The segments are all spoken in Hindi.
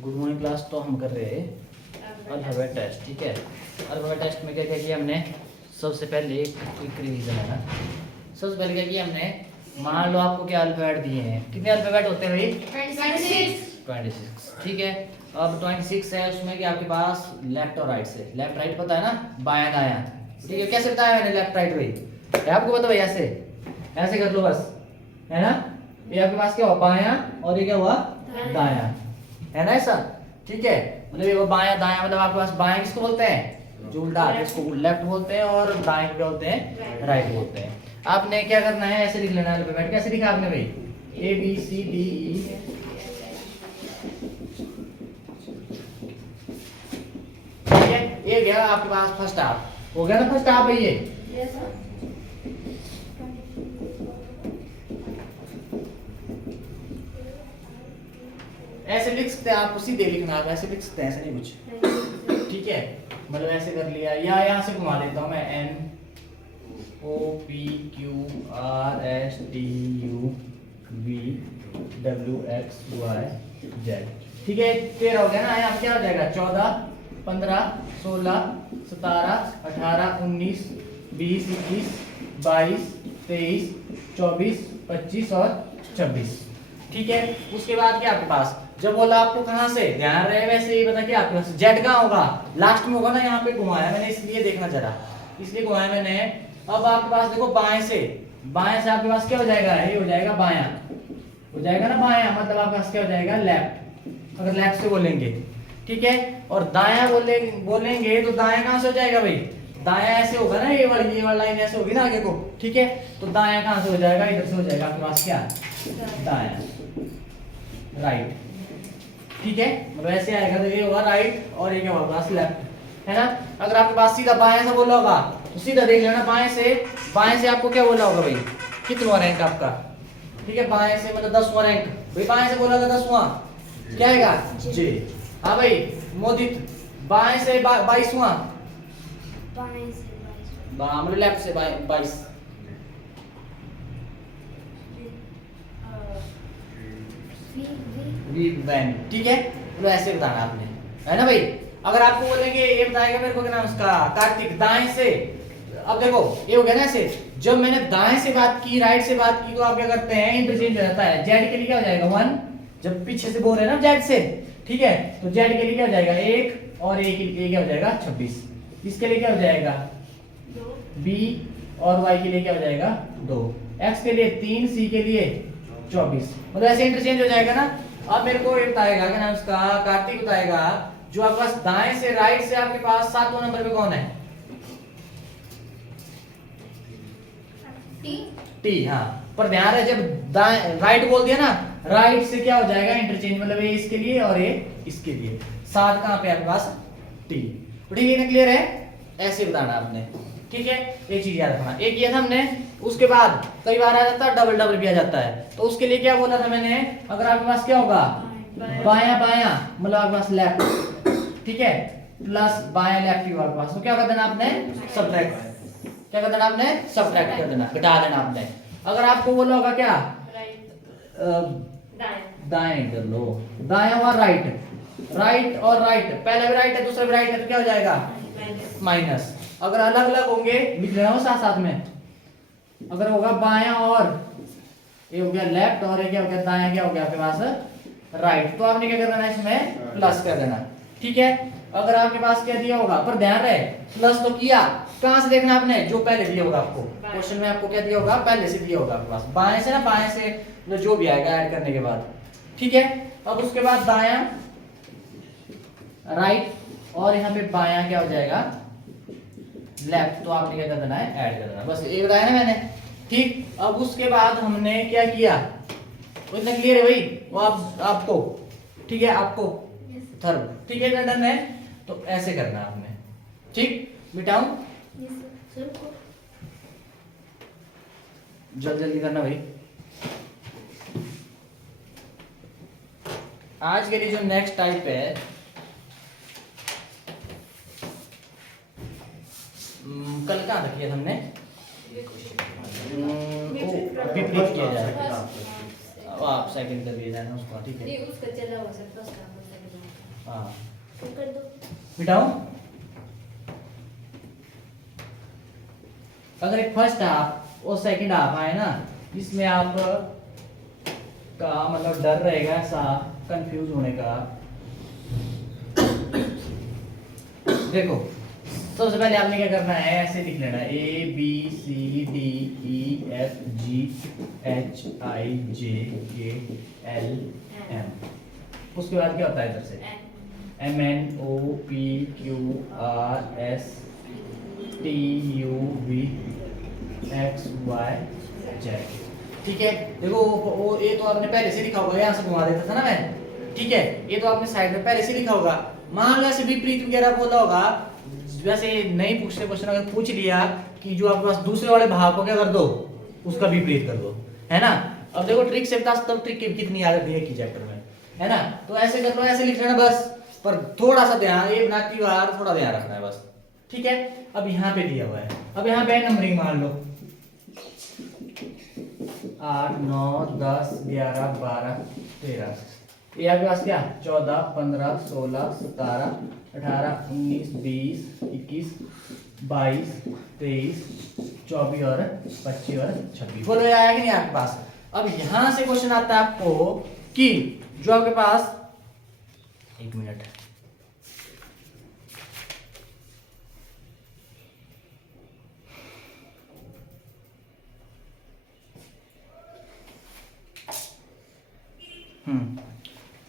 Good morning class. तो हम कर रहे हैं अल्फाबेट टेस्ट। ठीक है, अल्फाबेट टेस्ट में क्या क्या किया हमने? सबसे पहले एक क्विक रिवीजन है ना। सबसे पहले क्या किया हमने? मान लो आपको क्या अल्फाबेट दिए हैं, कितने अल्फाबेट होते हैं भाई? 26। ठीक है, अब 26 है, उसमें कि आपके पास लेफ्ट और राइट से, लेफ्ट राइट पता है ना, बायां दायां। ठीक है, कैसे बताया मैंने लेफ्ट राइट भाई? है आपको पता भाई? ऐसे ऐसे कर लो बस, है ना। ये आपके पास क्या हुआ? बायां, और ये क्या हुआ? दायां, है ना ऐसा। ठीक है, मतलब ये वो बायां दायां, मतलब आपके पास बायां किसको बोलते हैं? जो उल्टा है इसको लेफ्ट बोलते हैं, और दाएं क्या बोलते हैं? राइट बोलते हैं। आपने क्या करना है? ऐसे लिख लेना है अल्फाबेट। कैसे लिखा आपने भाई? A B C D E. ठीक है, ये गया आपके पास फर्स्ट हाफ। हो गया ना फर्स्ट हाफ भाई? ये ऐसे लिख सकते हैं आप, सीधे लिखना, आप ऐसे लिख सकते हैं, ऐसे नहीं कुछ। ठीक है, मतलब ऐसे कर लिया, या यहाँ से घुमा देता हूँ मैं, N O P Q R S T U V W X Y Z. ठीक है, 13 हो गया ना। यहाँ पे क्या हो जाएगा? 14 15 16 17 18 19 20 21 22 23 24 25 और 26। ठीक है, उसके बाद क्या आपके पास? जब बोला आपको कहां से ध्यान रहे, वैसे ही बता कि आपके पास जेड कहां होगा? लास्ट में होगा ना। यहाँ पे घुमाया मैंने, इसलिए देखना जरा, इसलिए घुमाया मैंने। अब आपके पास देखो बाएं से आपके पास क्या हो जाएगा? ये हो जाएगा बायां, हो जाएगा ना बायां, मतलब आपके पास क्या हो जाएगा? लेफ्ट, अगर लेफ्ट से बोलेंगे। ठीक है, और दायां बोलेंगे तो दायां कहां से हो जाएगा भाई? दायां ऐसे होगा ना, ये वाली लाइन ऐसे होगी ना आगे को। ठीक है, तो दायां कहां से हो जाएगा? इधर से हो जाएगा आपके पास क्या? दायां, राइट। ठीक है, मतलब ऐसे आएगा, तो ये होगा राइट, और ये क्या होगा? लेफ्ट, है ना। अगर आपके पास सीधा बाएं से बोला होगा तो सीधा देख लेना, बाएं से आपको क्या बोला होगा भाई? कितवां रैंक आपका? ठीक है, बाएं से मतलब 10वां रैंक भाई। बाएं से बोला था 10वां, क्या आएगा? जी। हाँ भाई मोदित, बाएं से 22वां, मतलब लेफ्ट से 22। ठीक है, तो ऐसे बताना आपने, है ना भाई। अगर आपको बोलेंगे, ये बताएगा मेरे को क्या नाम उसका? कार्तिक, दाएं से। अब देखो ये हो गया ना ऐसे, जब मैंने दाएं से बात की, राइट से बात की, तो आप क्या करते हैं? इंटरचेंज हो जाता है। जेड के लिए क्या हो जाएगा? 1, जब पीछे से बोल रहे हैं ना जेड से। ठीक है, तो जेड के लिए क्या हो जाएगा? 1, और ए के लिए क्या हो जाएगा? 26। इसके लिए क्या हो जाएगा? 2, बी और वाई के लिए क्या हो जाएगा? 2, एक्स के लिए 3, सी के लिए 24। मतलब ऐसे इंटरचेंज हो जाएगा ना। अब मेरे को ये बताएगा, क्या नाम उसका? कार्तिक बताएगा, जो आपके पास दाएं से राइट से आपके पास 7वां नंबर पे कौन है? टी। हाँ, पर ध्यान रहे, जब दाएं राइट बोल दिया ना, राइट से क्या हो जाएगा? इंटरचेंज, मतलब ये इसके लिए और ये इसके लिए। 7 कहां पे आपके पास? टी। ठीक है ना, क्लियर है? ऐसे बताना आपने। ठीक है, एक चीज याद रखना, एक किया था हमने, उसके बाद कई बार आ जाता है डबल भी आ जाता है, तो उसके लिए क्या बोला था मैंने? अगर आपके पास क्या होगा? बायां बायां, मतलब आपके पास लेफ्ट। ठीक है, प्लस बायां लेफ्ट ही आपके पास, तो क्या कर देना आपने? सब्ट्रैक्ट। क्या कर देना आपने? सब्ट्रैक्ट कर देना, घटा देना आपने। अगर आपको बोला होगा क्या? दाएं कर लो, दायां और राइट, राइट और राइट, पहला भी राइट है दूसरा भी राइट है, तो क्या हो जाएगा? माइनस। अगर अलग अलग होंगे लिख लेना हो साथ साथ में। अगर होगा बायां, और ये हो गया लेफ्ट, और ये क्या हो गया? दायां क्या हो गया आपके पास? राइट। तो आपने क्या कर देना? इसमें प्लस कर देना। ठीक है, अगर आपके पास क्या दिया होगा, पर ध्यान रहे प्लस तो किया, कहां से देखना आपने? जो पहले दिया होगा आपको क्वेश्चन में, आपको क्या दिया होगा? पहले से दिया होगा आपके पास, बाएं से ना, बाएं से मतलब जो भी आएगा ऐड करने के बाद। ठीक है, अब उसके बाद दायां राइट, और यहाँ पे बायां क्या हो जाएगा? लेफ्ट। तो आपने क्या कर देना है? ऐड कर देना, बस ये बताया ना मैंने। ठीक, अब उसके बाद हमने क्या किया? वो इतना क्लियर है भाई? वो आपको ठीक है, आपको थर्ड। ठीक है, डन है, तो ऐसे करना आपने। ठीक, मिटाऊं? जल्दी जल्दी करना भाई। आज के लिए जो नेक्स्ट टाइप है, कल कहाँ तक किया हमने? विपरीत किया जाए, आप सेकंड कर दिया जाए ना उसका। ठीक है, उसका चला हुआ सर, फर्स्ट हाफ। हाँ कर दो। मिटाऊं? अगर एक फर्स्ट हाफ और सेकंड हाफ आए ना, इसमें आप का मतलब डर रहेगा ऐसा कंफ्यूज होने का। देखो सबसे पहले आपने क्या करना है, ऐसे लिख लेना है A B C D E F G H I J K L M. उसके बाद क्या होता है इधर से M N O P Q R S T U V X Y Z. ठीक है, देखो वो ये तो आपने पहले से लिखा होगा, यहाँ से घुमा देता था ना मैं। ठीक है, ये तो आपने साइड में पहले से लिखा होगा। मान लो ऐसे विपरीत वगैरह बोला होगा, वैसे नहीं पूछते क्वेश्चन, अगर पूछ लिया कि जो आपके पास दूसरे वाले भाग को क्या कर दो, उसका विपरीत कर दो, है ना। अब देखो ट्रिक से बता, तब ट्रिक कितनी याद रखी है की चैप्टर में, है ना। तो ऐसे कर लो, ऐसे लिख लेना बस, पर थोड़ा सा ध्यान, ये बनाती बार थोड़ा ध्यान रखना है बस। ठीक है, अब यहाँ पे दिया हुआ है, अब यहाँ पे नंबरिंग मान लो 8 9 10 11 12 13। ये आपके पास क्या 14 15 16 17 18 19 20 21 22 23 24 और 25 और 26। बोलो ये आया कि नहीं आपके पास। अब यहां से क्वेश्चन आता है आपको कि जो आपके पास, एक मिनट,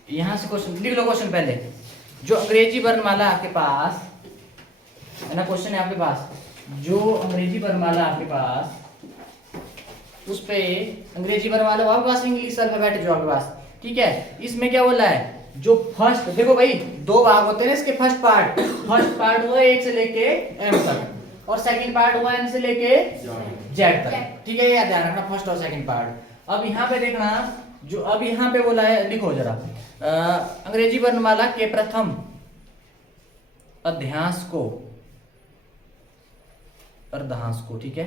यहां से क्वेश्चन लिख लो। क्वेश्चन पहले, जो अंग्रेजी वर्णमाला आपके पास है ना, क्वेश्चन है आपके पास, जो अंग्रेजी वर्णमाला आपके पास, उस पे अंग्रेजी वर्णमाला आपके पास, इंग्लिश अल्फाबेट है जो आपके पास। ठीक है, इसमें क्या बोला है, जो फर्स्ट, देखो भाई दो भाग होते हैं इसके, फर्स्ट पार्ट हुआ 1 से लेके एम तक, और सेकंड पार्ट हुआ एन से लेके जेड तक। ठीक है, ये ध्यान रखना, फर्स्ट और सेकंड पार्ट। अब यहाँ पे देखना, जो अब यहाँ पे बोला है, लिखो जरा, अंग्रेजी वर्णमाला के प्रथम अर्धांश को, ठीक है,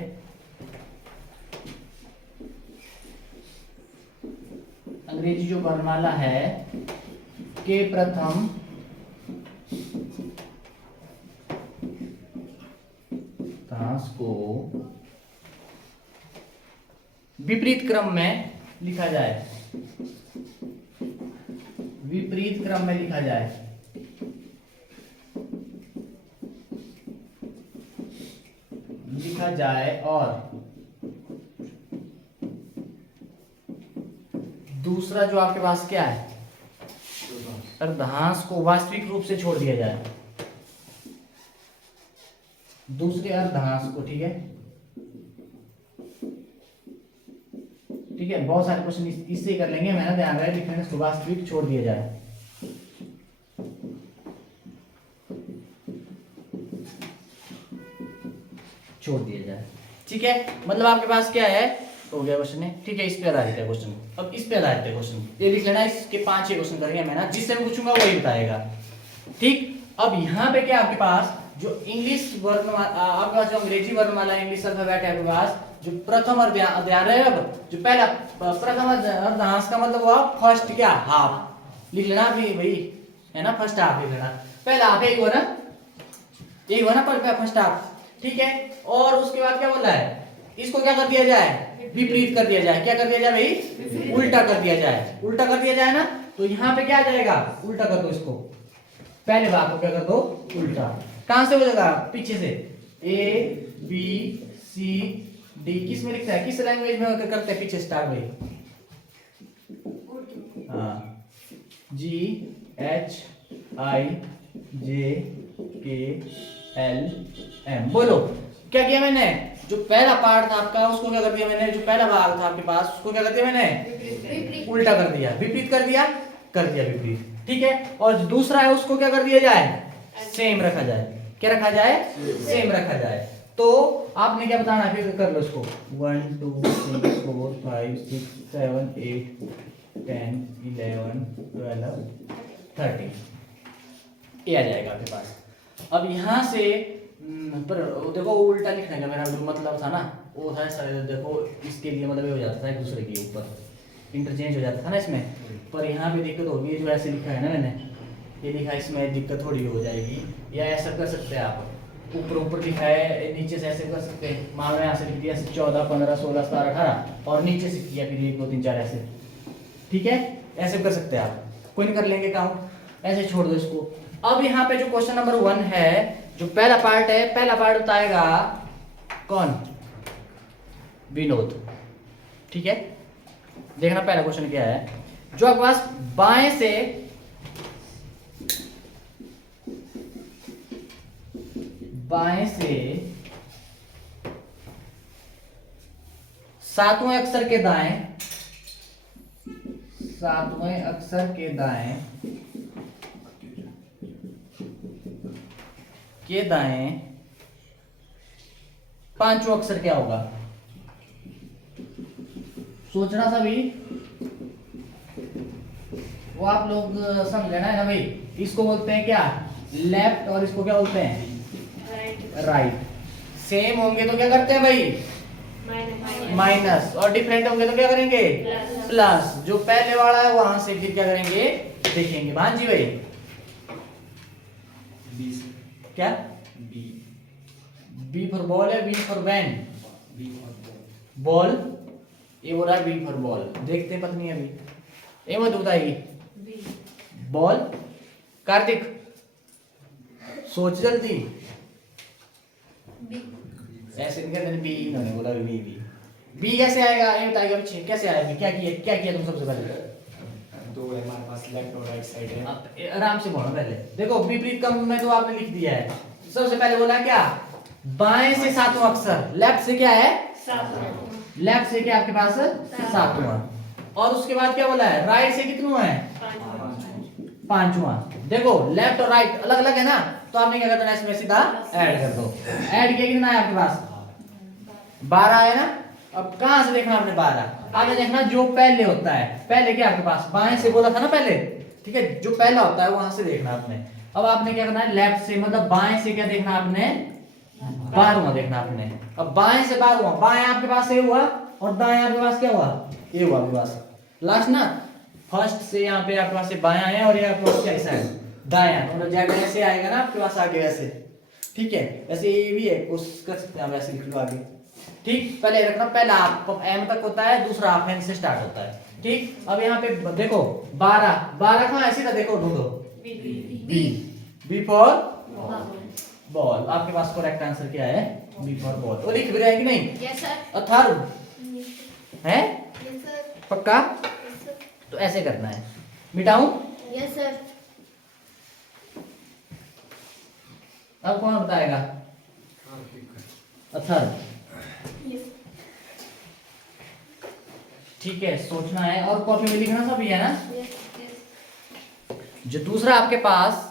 अंग्रेजी जो वर्णमाला है के प्रथम अर्धांश को विपरीत क्रम में लिखा जाए, विपरीत क्रम में लिखा जाए। और दूसरा जो आपके पास क्या है, अर्धांश को वास्तविक रूप से छोड़ दिया जाए, दूसरे अर्धांश को। ठीक है, ठीक है, बहुत सारे क्वेश्चन इससे कर लेंगे, मैंने ध्यान रहे लिखने में, वास्तविक छोड़ दिया जाए। छोड़ दिया जाए। ठीक है, मतलब आपके पास क्या है, हो गया क्वेश्चन है। ठीक है, इस पे आधारित है क्वेश्चन। अब इस पे आधारित है क्वेश्चन, ये लिख लेना, इसके 5-6 क्वेश्चन करेंगे मैं ना, जिससे मैं पूछूंगा वही बताएगा। ठीक, अब यहाँ पे क्या आपके पास जो इंग्लिश वर्णमाला, आपके पास जो अंग्रेजी वर्णमाला इंग्लिश अल्फाबेट है आपके पास, जो प्रथम ध्यान रहे, अब जो पहला प्रथम अर्धांश का मतलब हुआ फर्स्ट क्या हाफ, लिख लेना अभी भाई, है ना, फर्स्ट हाफ लिख लेना, पहला हाफ एक हुआ ना पर फर्स्ट हाफ। ठीक है, और उसके बाद क्या बोला है, इसको क्या कर दिया जाए, विपरीत कर दिया जाए। क्या कर दिया जाए भाई, उल्टा कर दिया जाए। उल्टा कर दिया जाए ना, तो यहाँ पे क्या आ जाएगा, उल्टा कर दो इसको, पहले भाग को क्या कर दो उल्टा। कहां से हो जाएगा, पीछे से, ए बी सी डी, किस में लिखता है, किस लैंग्वेज में करते हैं, पीछे स्टार्ट भाई, हाँ, जी H I J K L M. बोलो क्या किया मैंने, जो पहला पार्ट था आपका उसको क्या कर दिया मैंने, जो पहला भाग था आपके पास उसको क्या कर दिया मैंने, उल्टा कर दिया, विपरीत कर दिया विपरीत। ठीक है, और जो दूसरा है उसको क्या कर दिया जाए, सेम रखा जाए। क्या रखा जाए, सेम रखा जाए। तो आपने क्या बताना है, फिर कर लो इसको, 1 2 3 4 5 6 7 8 10 11 12 13, ये आ जाएगा आपके पास। अब यहाँ से पर देखो उल्टा लिखने का मेरा जो मतलब था ना, वो था देखो इसके लिए मतलब ये हो जाता था एक दूसरे के ऊपर इंटरचेंज हो जाता था ना इसमें, पर यहाँ पे देखो तो ये जो ऐसे लिखा है ना मैंने, ये लिखा है, इसमें दिक्कत थोड़ी हो जाएगी। या ऐसा कर सकते हैं आप, ऊपर ऊपर लिखा है, नीचे से ऐसे कर सकते हैं। मान लो यहाँ से लिख दिया ऐसे 14 15 16 17 18 और नीचे से किया फिर 1 2 3 4 ऐसे, ठीक है, ऐसे कर सकते हैं आप। कोई नहीं कर लेंगे काउंट, ऐसे छोड़ दो इसको। अब यहाँ पे जो क्वेश्चन नंबर 1 है, जो पहला पार्ट है, पहला पार्ट बताएगा कौन? विनोद, ठीक है। देखना पहला क्वेश्चन क्या है। जो आपके पास बाएं से सातवें अक्षर के दाएं पांचवा अक्षर क्या होगा? सोचना सभी, वो आप लोग समझ लेना है ना भाई। इसको बोलते हैं क्या? लेफ्ट, और इसको क्या बोलते हैं? राइट। सेम होंगे तो क्या करते हैं भाई? माइनस। और डिफरेंट होंगे तो क्या करेंगे? प्लस। जो पहले वाला है वहां से फिर क्या करेंगे? देखेंगे। भांजी भाई क्या? बी फॉर बॉल है, बी फॉर वैन? बॉल, ये बोला बी फॉर बॉल। देखते हैं पत्नी अभी ये मत बताएगी। बॉल। कार्तिक सोच जल्दी। ऐसे नहीं कहते, बी इन्होंने बोला बी। बी कैसे आएगा ये बताइए बच्चे, कैसे आया बी? क्या किया तुम सबसे पहले? दो है हमारे पास, लेफ्ट और राइट साइड है। आराम से बोलो पहले। देखो विपरीत क्रम में तो आपने लिख दिया है। सबसे पहले बोला क्या? बाएं से सातवां अक्षर। लेफ्ट से क्या है? लेफ्ट से क्या आपके पास? सातवां। और उसके बाद क्या बोला है? राइट से कितना है? पांचवा। देखो लेफ्ट और राइट अलग अलग है ना, तो आपने क्या करना है? इसमें सीधा ऐड कर दो। ऐड किया कितना है आपके पास? 12 है ना। अब कहां से देखना आपने? 12। आपने देखना जो पहले होता है। पहले क्या आपके पास? बाएं से बोला था ना पहले, ठीक है। जो पहला होता है वहां से देखना आपने। अब आपने क्या करना है? लेफ्ट से, मतलब बाएं से क्या देखना आपने? 12वां देखना आपने। अब बाएं से 12वां, बाएं आपके पास ये हुआ और दाएं आपके पास क्या हुआ? ये हुआ आपके पास लास्ट ना। फर्स्ट से यहाँ पे आपके पास से बायां है और ये आपके पास क्या है? दायां। मतलब जगह ऐसे आएगा ना आपके पास आगे वैसे, ठीक है। वैसे ये भी है, कोशिश कर सकते हैं आप वैसे लिख लो आगे, ठीक। पहले रखना, पहला एम तक होता है, दूसरा हाफ एन से स्टार्ट होता है, ठीक। अब यहाँ पे देखो 12 कहाँ है? सीधा देखो, ढूंढो। B for ball. आपके पास करेक्ट आंसर क्या है? B for ball. वो लिख भी रहे कि नहीं? Yes sir. अथर्व है? Yes sir. पक्का? तो ऐसे करना है। मिटाऊं? Yes sir. अब कौन बताएगा? अथर्व, ठीक है। सोचना है और कॉपी में लिखना सब है ना। जो दूसरा आपके पास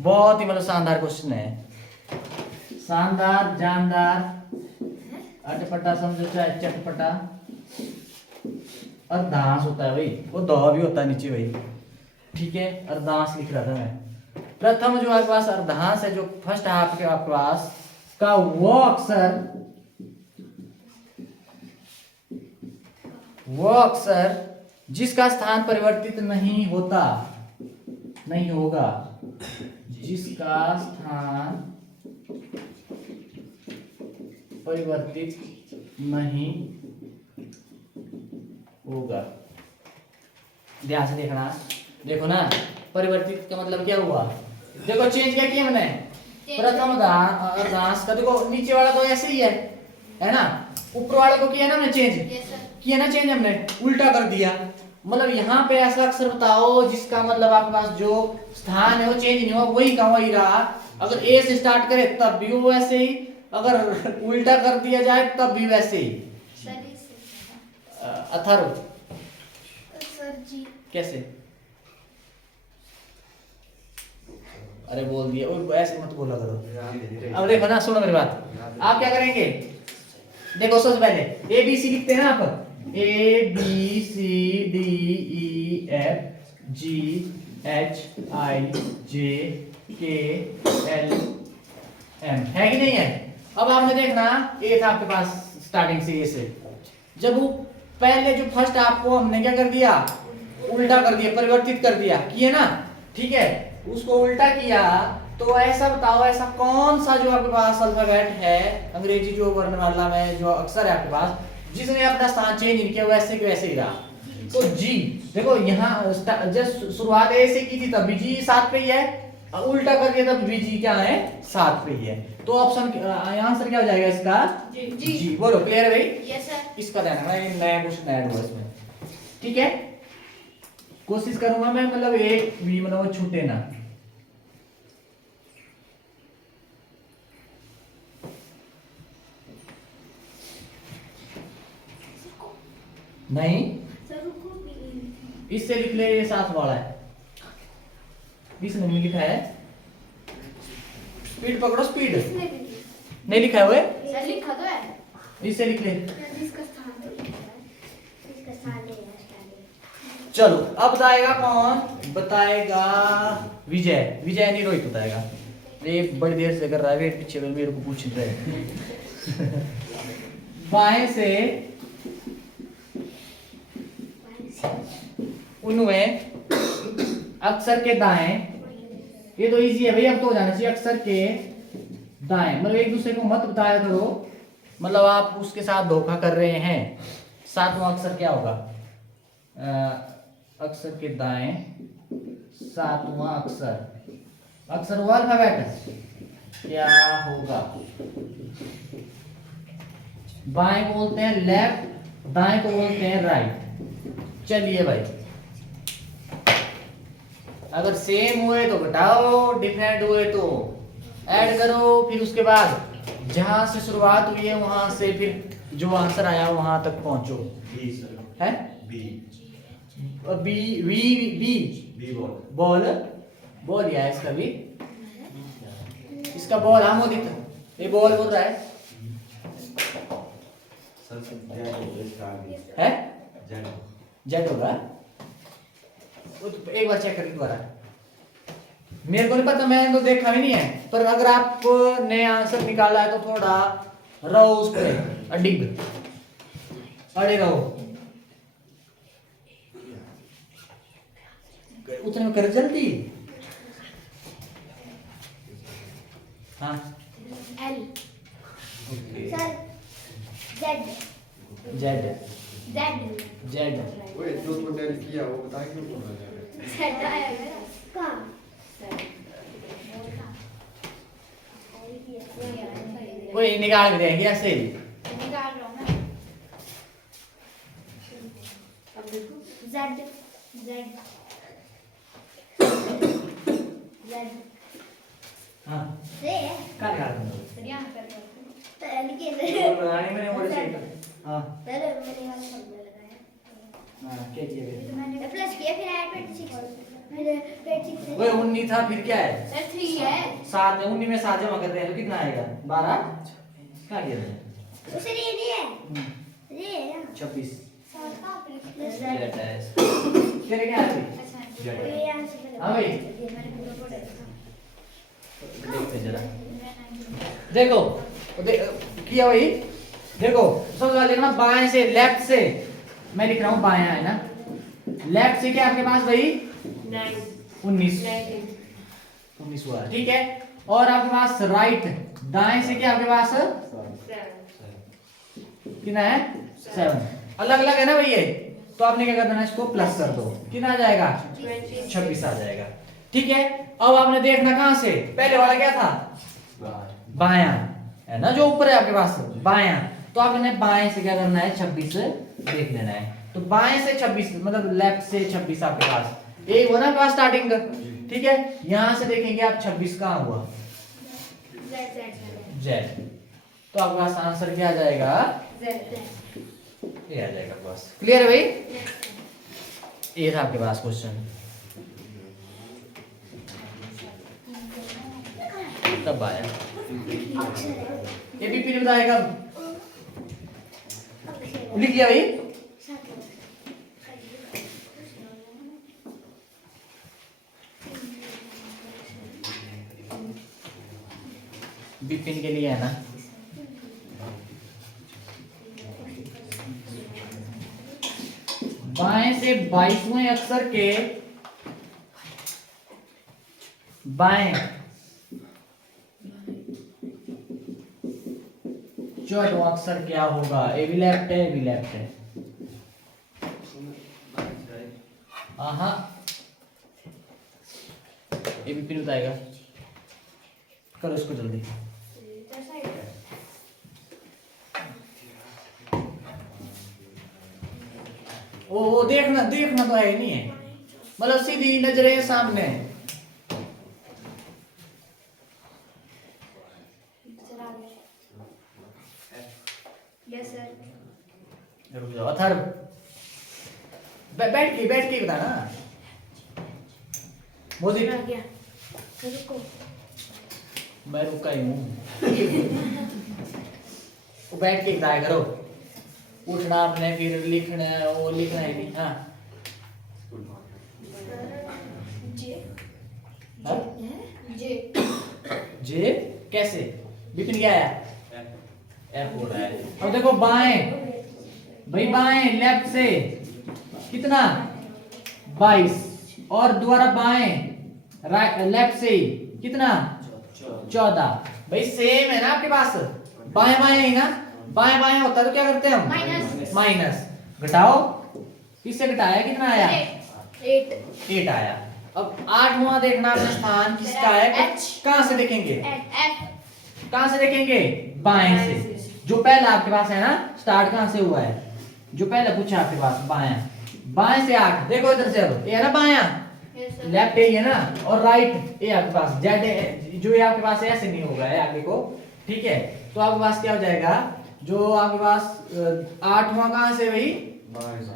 बहुत ही मतलब शानदार क्वेश्चन है। शानदार, जानदार, अटपटा समझो चाहे चटपटा। अर्धांश होता है भाई, वो द भी होता है नीचे भाई, ठीक है। अर्धांश लिख रहा था मैं। प्रथम जो आपके पास अर्धांश है, जो फर्स्ट है आपके पास का वो अक्षर जिसका स्थान परिवर्तित नहीं होगा, जिसका स्थान परिवर्तित नहीं होगा। ध्यान से देखना, देखो ना, परिवर्तित का मतलब क्या हुआ? देखो चेंज क्या किया मैंने? प्रथम अर्धांश का देखो नीचे वाला तो ऐसे ही है ना। ऊपर वाले को किया ना हमने चेंज, किया ना चेंज, हमने उल्टा कर दिया। मतलब यहाँ पे ऐसा अक्षर बताओ जिसका मतलब आपके पास जो स्थान है वो चेंज नहीं हुआ, वही का वही रहा। अगर ए से स्टार्ट करे तब भी वो वैसे ही, अगर उल्टा कर दिया जाए तब भी वैसे ही। अथर्व सर जी कैसे? अरे बोल दिया, ऐसे मत बोला करो। अब देखो ना, सुनो मेरी बात। आप क्या करेंगे? देखो सबसे पहले ए बी सी लिखते हैं ना आप। A B C D E F G H I J K L M, है कि नहीं है? अब आपने देखना ए था आपके पास स्टार्टिंग से, ए से जब वो पहले जो फर्स्ट आपको हमने क्या कर दिया, उल्टा कर दिया, परिवर्तित कर दिया, किए ना, ठीक है, उसको उल्टा किया तो ऐसा बताओ ऐसा कौन सा जो आपके पास अल्फाबेट है अंग्रेजी जो वर्णमाला में जो अक्षर है आपके पास जिसने अपना स्थान चेंज नहीं किया वैसे के वैसे ही रहा। तो जी देखो यहाँ जब शुरुआत ए से की थी तब भी जी 7 पे ही है, उल्टा कर दिया तब भी जी क्या है 7 पे ही है। तो ऑप्शन आंसर क्या हो जाएगा इसका? जी। बोलो क्लियर है भाई? Yes sir. इसका ध्यान रखना, ये नया क्वेश्चन ऐड हुआ इसमें, ठीक है। कोशिश करूंगा मैं मतलब एक भी मतलब छूटे ना। नहीं सर रुको भी। इससे लिख ले, ये साथ वाला है, इसने नहीं लिखा है, स्पीड पकड़ो स्पीड, इसने भी लिखा। नहीं लिखा है वो, सर लिखा तो है। इससे लिख ले। इसका स्थान तो लिखा है। इसका स्थान नहीं है स्टार्टिंग। चलो अब बताएगा कौन? बताएगा विजय, विजय नहीं रोहित बताएगा। ये बड़ी देर से कर रहा है, वेट पीछे में मेरे को पूछ रहे बाएं से उनमें अक्षर के दाएं, ये तो इजी है भाई, अब तो हो जाना चाहिए। अक्षर के दाएं मतलब एक दूसरे को मत बताया करो, मतलब आप उसके साथ धोखा कर रहे हैं। सातवां अक्षर क्या होगा? अक्षर के दाएं सातवां अक्षर, अक्षर हुआ अल्फाबेट, क्या होगा? बाएं को बोलते हैं लेफ्ट, दाएं को बोलते हैं राइट। चलिए भाई, अगर सेम हुए तो घटाओ, डिफरेंट हुए तो ऐड करो, फिर उसके बाद जहां से शुरुआत हुई है वहां से फिर जो आंसर आया वहां तक पहुंचो। बी सर, है B B V B B ball. Ball, ball या इसका भी, इसका बॉल हम मोदित, ये बॉल बोल रहा है सर जेड हो इसका आगे, है जेड। जेड होगा। वो तो एक बार चेक करें दोबारा, मेरे को नहीं पता, मैंने तो देखा भी नहीं है, पर अगर आपने आंसर निकाला है तो थोड़ा रहो उस पर अडिग, अड़े रहो, उतने में कर जल्दी। हाँ L. Okay, sir Z. Z Z. Z ओए जो तूने किया वो बता क्यों बोल रहा है? जेड आया मेरा। कहाँ? कोई निकाल के देंगे ऐसे ही। निकाल रहा हूँ मैं। अब देखो। Z Z Z. हाँ से कहाँ निकाल दूँगा? सर यहाँ कर रहा हूँ। तो एल के बनाने में बोले से हाँ सर मैंने वाला शब्द लगाया। हाँ क्या किया तो मैंने प्लस किया फिर ऐड 26 फिर 26 वो 19 था, फिर क्या है सर 3 है। 7 में 19 में 7 जमा कर रहे हैं तो कितना आएगा? 12 क्या किया था? उसे ये नहीं है। ये है 26 7 का प्लस तेरे क्या है? अच्छा ये आंसर हाँ भाई। ये मैंने पूरा पढ़ा था। देखते जरा, देखो किया भाई, देखो सबसे पहले देखना बाएं से, लेफ्ट से, मैं लिख रहा हूँ बायां है ना, लेफ्ट से क्या आपके पास भाई 19 हुआ, ठीक है। और आपके पास राइट, दाएं से क्या आपके पास कितना है 7, अलग अलग है ना भैया, तो आपने क्या करना है इसको प्लस कर दो, कितना आ जाएगा 26 आ जाएगा, ठीक है। अब आपने देखना कहां से, पहले वाला क्या था बायां है ना, जो ऊपर है आपके पास बायां, तो आपने बाएं से क्या करना है 26 देख लेना है, तो बाएं से 26 मतलब लेफ्ट से 26 आपके पास एक हुआ ना आपके पास स्टार्टिंग का, ठीक है। यहां से देखेंगे आप 26 कहां हुआ जेड, तो आपके पास आंसर क्या आ जाएगा ये आ जाएगा, बस क्लियर है भाई। ये था आपके पास क्वेश्चन, तब आया ये बीपी ने बताएगा, लिख लिया भाई। विपिन के लिए है ना। बाएं से 22वें अक्षर के बाएं 14वां अक्षर क्या होगा? ए भी लेफ्ट है, ए भी लेफ्ट है। हाँ, ए भी पिन बताएगा। करो इसको जल्दी। ओ देखना देखना तो है नहीं है, मतलब सीधी नजरें सामने। Yes sir. रुक जाओ अथर्व, बैठ के बताना। मोदी आ गया। रुको। मैं रुका ही हूँ। वो बैठ के बताया करो। उठना आपने, फिर लिखना है, वो लिखना है नहीं। हाँ जे हाँ? जे जे कैसे? विपिन क्या आया? एफ हो रहा है। अब देखो बाएं, भाई बाएं लेफ्ट से कितना? 22, और दोबारा बाएं राइट लेफ्ट से कितना? 14। भाई सेम है ना आपके पास, बाएं बाएं ही ना। बाएं बाएं होता तो क्या करते हैं हम? माइनस। माइनस। घटाओ, किससे घटाया? कितना आया? 8 आया। अब 8वां देखना आपने स्थान किसका है? H। कहां से देखेंगे? एफ कहां से देखेंगे? बाएं से। जो पहला आपके पास है ना, स्टार्ट कहां से हुआ है? जो पहले पूछा आपके पास, बायां। बाएं से 8, देखो इधर से। अब ये है ना बायां, लेफ्ट ए है ना, और राइट ए आपके पास। जेड जो ये आपके पास ऐसे नहीं होगा है आगे को, ठीक है। तो आपके पास क्या हो जाएगा? जो आपके पास 8वां कहां से? भाई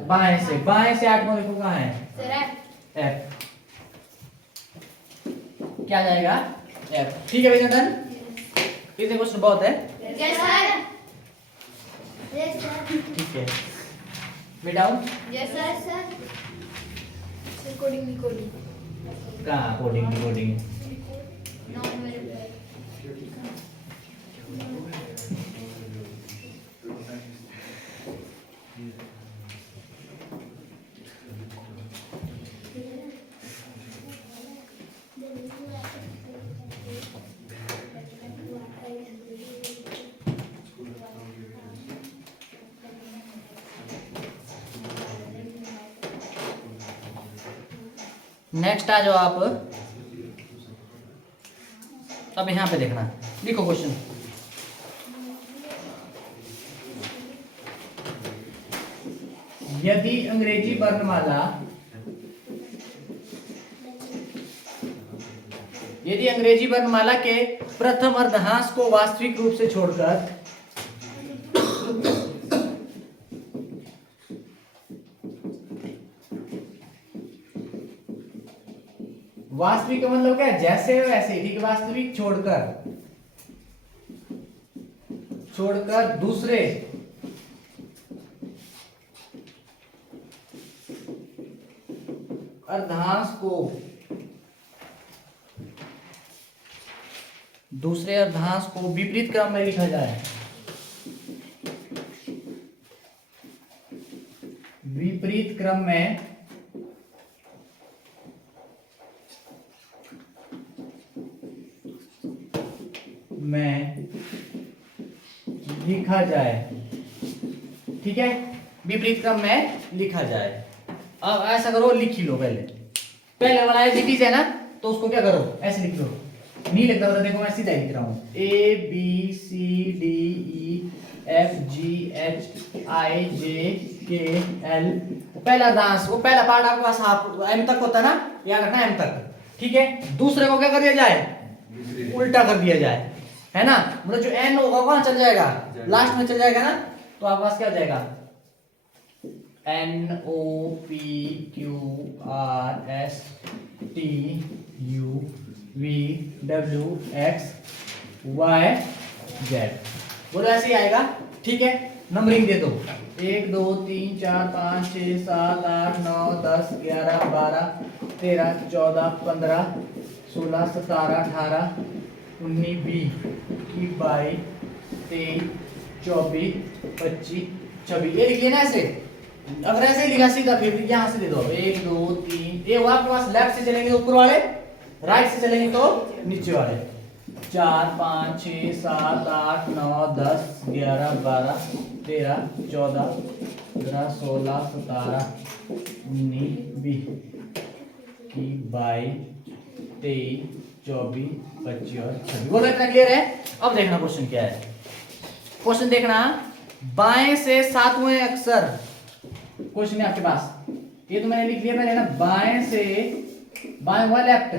बाएं से। बाएं से 8वां देखो कहां है? Sir F. क्या जाएगा? एफ। ठीक है भाई चंदन, इतने क्वेश्चन बहुत है। Yes sir. Yes sir. ठीक है, मिटाओ। Yes sir. Sir coding recording कहाँ कोडिंग डिकोडिंग? नाउ मेरे नेक्स्ट आ जाओ आप। अब यहाँ पे देखना, लिखो क्वेश्चन। यदि अंग्रेजी वर्णमाला के प्रथम अर्धांश को वास्तविक रूप से छोड़कर वास्तविक का मतलब क्या है? जैसे वैसे, ठीक है। वास्तविक छोड़कर दूसरे अर्धांश को विपरीत क्रम में लिखा जाए। विपरीत क्रम में लिखा जाए, ठीक है। विपरीत क्रम में लिखा जाए। अब ऐसा करो, लिख ही लो। पहले वाला एज इट इज है ना, तो उसको क्या करो? ऐसे लिख लो। नहीं लिखना तो देखो, मैं सीधा लिख रहा हूँ। A B C D E F G H I J K L। पहला दांस, वो पहला पार्ट आपके पास हाफ M तक होता है ना, याद रखना M तक, ठीक है। दूसरे को क्या कर दिया जाए? उल्टा कर दिया जाए, है ना। मतलब जो N होगा वहां चल जाएगा, लास्ट में चल जाएगा ना। तो आपके पास क्या हो जाएगा? N O P Q R S T U V W X Y Z, बोलो ऐसे ही आएगा, ठीक है। नंबरिंग दे दो, 1 2 3 4 5 6 7 8 9 10 11 12 13 14 15 16 17 18 19 20 21 22 23 24 25 26 ये लिखिए ना ऐसे। अगर ऐसे ही लिखा सीधा फिर यहाँ से दे दो 1 2 3 ये वो आपके पास लेफ्ट से चलेंगे ऊपर वाले, राइट से चलेंगे तो नीचे वाले। 4 5 6 7 8 9 10 11 12 13 14 15 16 17 19 20 22 23 24 25 और 26। बोलो इतना क्लियर है? अब देखना क्वेश्चन क्या है। क्वेश्चन देखना, बाएं से सातवें अक्षर, क्वेश्चन है आपके पास, ये तो मैंने लिख लिया पहले ना, बाएं से, बाएं हुआ लेफ्ट,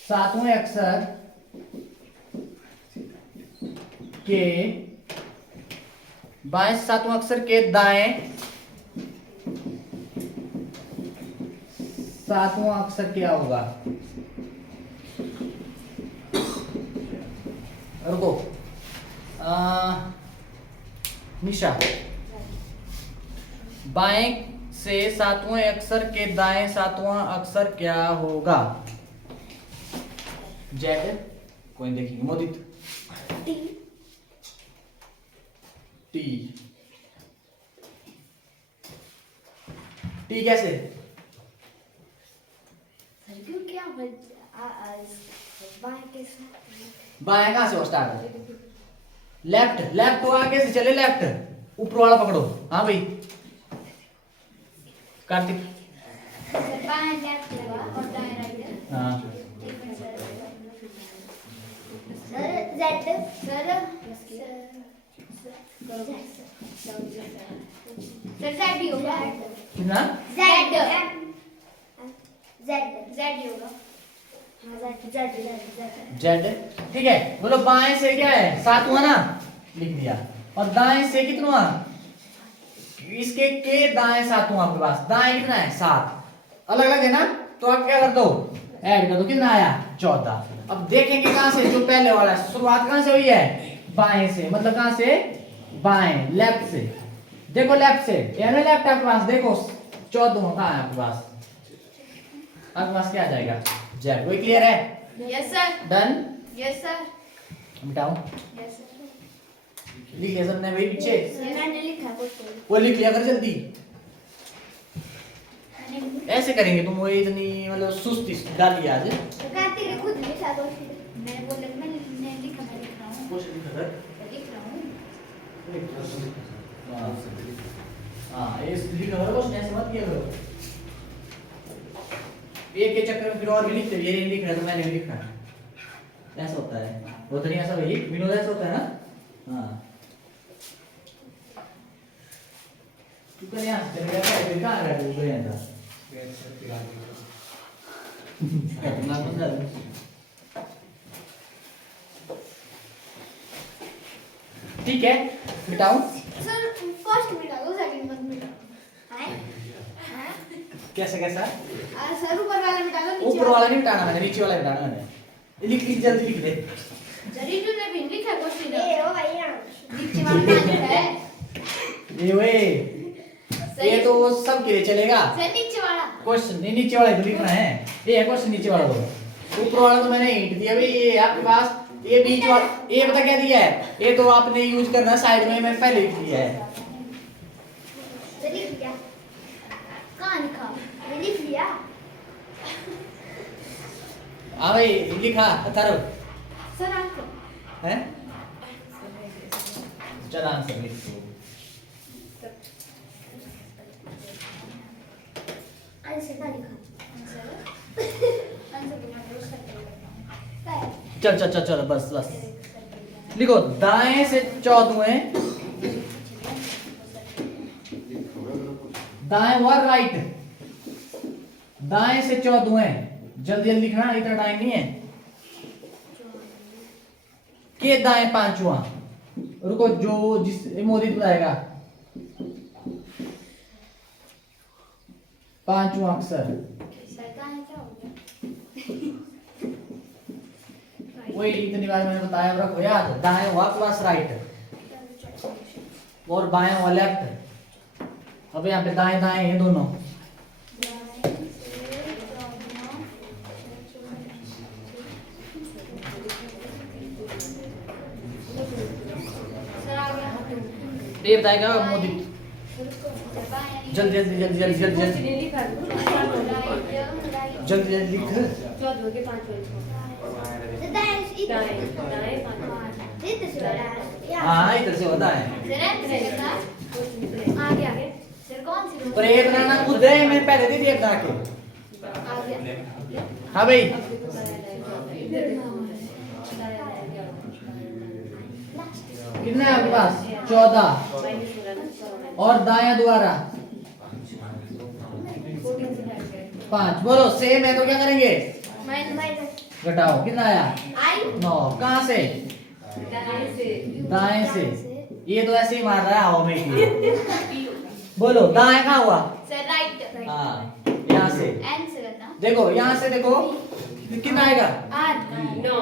सातवें अक्षर के, बाएं से सातवें अक्षर के दाएं सातवां अक्षर क्या होगा? रुको, निशा, बाएं से सातवें अक्षर के दाएं सातवां अक्षर क्या होगा? जेड, कोई देखेंगे, मोदित टी। टी, टी कैसे? क्यों क्या बाएं के साथ बाएं कहां से स्टार्ट है? लेफ्ट, लेफ्ट तो आगे से चले, लेफ्ट ऊपर वाला पकड़ो। हाँ भाई कार्तिक, बाएं लेफ्ट लगा और दाएं राइट। हाँ सर जेड, सर जेड ही होगा। कितना? जेड जेड जेड ही होगा। हाँ जेड जेड जेड। जेड, ठीक है। बोलो बाएं से क्या है? सातवां ना, लिख दिया। और दाएं से कितना? इसके के दाएं सातवां आपके पास, दाएं कितना है? 7। अलग अलग है ना, तो आप क्या कर दो? ऐड कर दो। कितना आया? 14। अब देखेंगे कहां से, जो पहले वाला है शुरुआत कहां से हुई है? बाएं से, मतलब कहां से? बाएं, लेफ्ट से। देखो लेफ्ट से, ये ना लेफ्ट आपके पास, देखो 14 कहां है आपके पास? आपके पास क्या आ जाएगा? जेड। कोई क्लियर है? Yes sir. Done? Yes sir. मिटाओ, यस सर। लिख लिया सबने वही पीछे? मैंने लिखा कुछ। वो लिख लिया कर जल्दी। ऐसे करेंगे तुम, वो इतनी मतलब सुस्ती डाली आज। तो कार्तिक ने खुद लिखा तो मैं बोल मैंने लिखा, मैं लिख रहा हूँ, कुछ लिखा कर। लिख रहा हूँ। हाँ ये लिखा करो, कुछ ऐसे मत किया करो। एक के चक्कर में फिर और भी लिखते, ये नहीं लिख रहा तो मैंने भी लिखना है, ऐसा होता है। वो तो नहीं ऐसा भाई, विनोद ऐसा होता है ना। हाँ तू कर यहाँ से चले गया था, फिर कहाँ गया तू? यहाँ था ना बंदा। ठीक है, मिटाऊं? सर फर्स्ट मिटा दो, सेकंड मत मिटाओ। हैं? कैसे कैसा? सर ऊपर वाला मिटा दो, नीचे ऊपर वाला नहीं मिटाना मैंने, नीचे वाला मिटाना मैंने। लिख लिख जल्दी लिख दे। जरीजू ने भी लिखा क्वेश्चन। ए ओ भैया, नीचे वाला ना है। ये वे ये तो सब के लिए चलेगा। सर नीचे वाला क्वेश्चन नहीं, नीचे वाला ही तो लिखना है। ये है क्वेश्चन, नीचे वाला तो। ऊपर वाला तो मैंने हिंट दिया भाई, ये आपके पास, ये बीच वाला, ये पता क्या दिया है? ये तो आपने यूज करना साइड में, मैं पहले लिख दिया है। सर लिख दिया। कहाँ लिखा? मैं लिख दिया। हाँ भाई लिखा तारो सर आपको है? चल आंसर लिख दो। आंसर ना लिखा। आंसर तो मैं रोज करते रहता हूँ। चल चल चल चल, बस बस लिखो। दाएं से 14वें, दाएं व राइट, दाएं से 14वें, जल्दी जल्दी लिखना, इतना टाइम नहीं है। के दाएं 5वां, रुको जो जिस मोदित बताएगा। 5वां अक्षर सर कहाँ क्या हो गया? वही इतनी बार मैंने बताया, रखो याद। दाएं हुआ प्लस राइट और बाएं हुआ लेफ्ट। अब यहाँ पे दाएं दाएं हैं दोनों। ये बताएगा मोदी जल्दी जल्दी जल्दी जल्दी जल्दी जल्दी जल्दी जल्दी लिख चौदह के 5 हाँ इधर से होता है आगे आगे सर कौन सी प्रेत रहना खुद है मैं पहले दी थी एक के हाँ भाई कितना है आपके पास 14 और दाया दोबारा 5 बोलो सेम है तो क्या करेंगे घटाओ कितना आया 9 कहाँ से दाएं से ये तो ऐसे ही मार रहा है आओ में की बोलो दाएं कहाँ हुआ सर राइट हाँ यहाँ से एन से करना देखो यहाँ से देखो कितना आएगा आर 9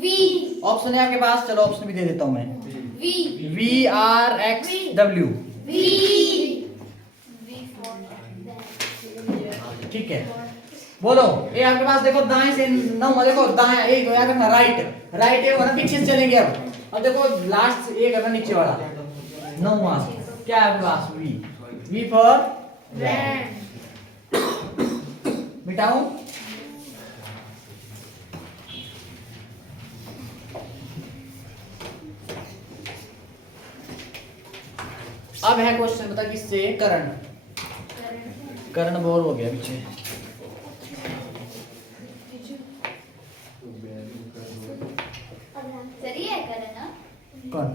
वी ऑप्शन है आपके पास चलो ऑप्शन भी दे देता हूँ मैं वी VRXW वी ठीक है बोलो ये आपके पास देखो दाएं से 9 देखो दाएं एक याद रखना राइट राइट है ना पीछे से चलेंगे अब देखो लास्ट एक है ना नीचे वाला 9 क्या है आपके पास V फॉर वैन मिटाऊं अब है क्वेश्चन बता किससे करण बोर हो गया पीछे सर ये करना ना कौन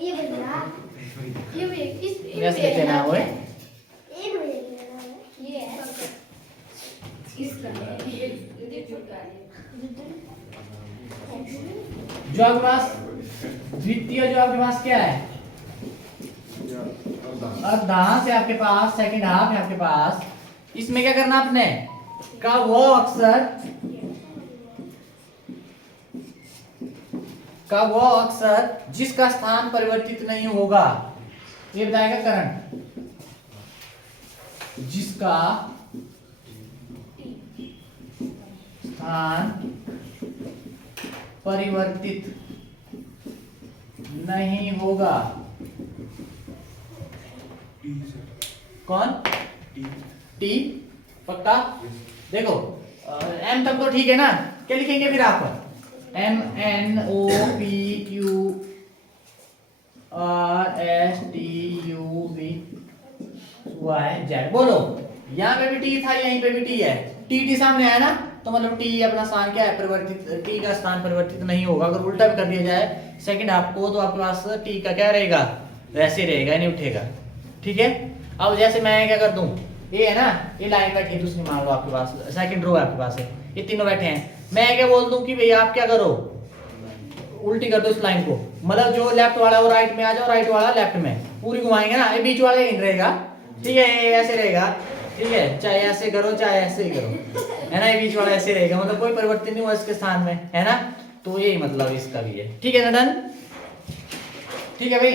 ये बंदा ये भी इस वैसे लिखते ना वो ये है इसका ये जुड़ता है जो आपके पास द्वितीय जो आपके पास क्या है अर्धा से आपके पास सेकंड हाफ है आपके पास इसमें क्या करना आपने का वो अक्षर जिसका स्थान परिवर्तित नहीं होगा ये बताएगा करण जिसका स्थान परिवर्तित नहीं होगा कौन टी पक्का देखो एम तक तो ठीक है ना क्या लिखेंगे फिर आप MNOPQRSTUVY बोलो यहाँ पे भी टी था यहीं पे भी टी है टी सामने आया ना तो मतलब टी अपना स्थान क्या है परिवर्तित टी का स्थान परिवर्तित नहीं होगा अगर उल्टा भी कर दिया जाए सेकंड आपको तो आपके पास टी का क्या रहेगा वैसे रहेगा नहीं उठेगा ठीक है अब जैसे मैं क्या कर दूं ये है ना ये लाइन बैठी दूसरी मान लो आपके पास सेकंड रो आपके पास है ये तीनों बैठे हैं मैं क्या बोल दूं कि भैया आप क्या करो उल्टी कर दो इस लाइन को मतलब जो लेफ्ट वाला वो राइट में आ जाओ राइट वाला लेफ्ट में पूरी घुमाएंगे ना ये बीच वाला ही रहेगा ठीक है ये ऐसे रहेगा ठीक है चाहे ऐसे करो चाहे ऐसे ही करो है ना ये बीच वाला ऐसे रहेगा मतलब कोई परिवर्तन नहीं हुआ इसके स्थान में है ना तो यही मतलब इसका भी है ठीक है ना डन ठीक है भाई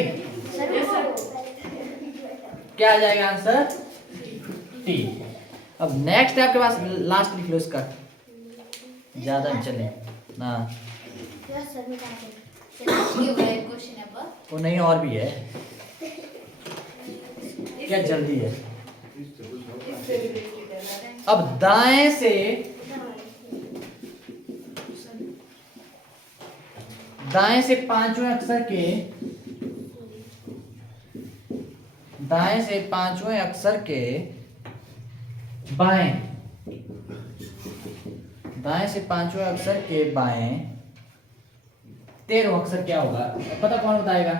क्या आ जाएगा आंसर टी अब नेक्स्ट है आपके पास लास्ट लिख लो इसका ज्यादा नहीं चले ना क्वेश्चन है पर वो नहीं और भी है क्या जल्दी है अब दाएं से पांचवें अक्षर के बाएं तेरह अक्षर क्या होगा पता कौन बताएगा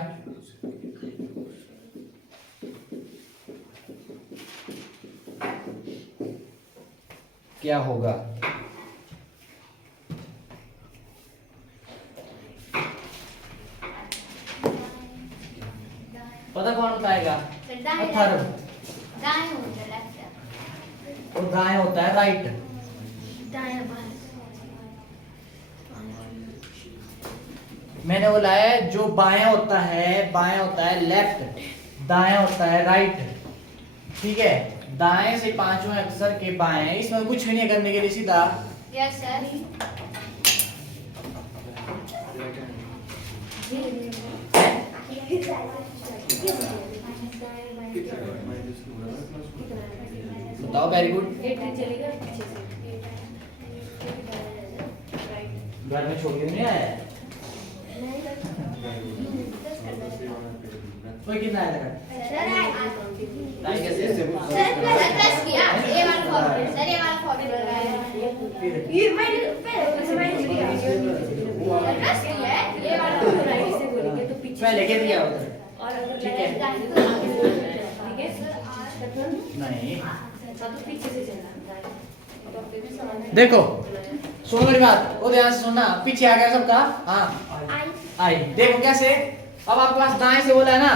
क्या होगा पता कौन बताएगा अथर्व दाएं होता है लेफ्ट और दाएं होता है राइट दाएं बाएं मैंने बोला है जो बाएं होता है लेफ्ट दाएं होता है राइट ठीक है दाएं से पांचवें अक्षर के बाएं इसमें कुछ भी नहीं करने के लिए सीधा यस सर बताओ, वेरी गुड। 8 चलेगा पीछे से। घर में छोड़ के नहीं आया है? कोई कितना आया लगा? टाइम कैसे? सर प्लस किया ये वाला फॉर्मूला सर, ये वाला फॉर्मूला लगाया ये मैंने पहले किया प्लस किया ये वाला फॉर्मूला राइट से बोलेंगे तो पीछे मैं लेके दिया उधर। और अगर ठीक है। ठीक है कठिन नहीं, तो पीछे से चलना है। अब आप फिर सवाल देखो सुनो मेरी बात, वो ध्यान से सुनना। पीछे आ गया सबका? हाँ आई। देखो कैसे, अब आपके पास दाएं से बोला है ना,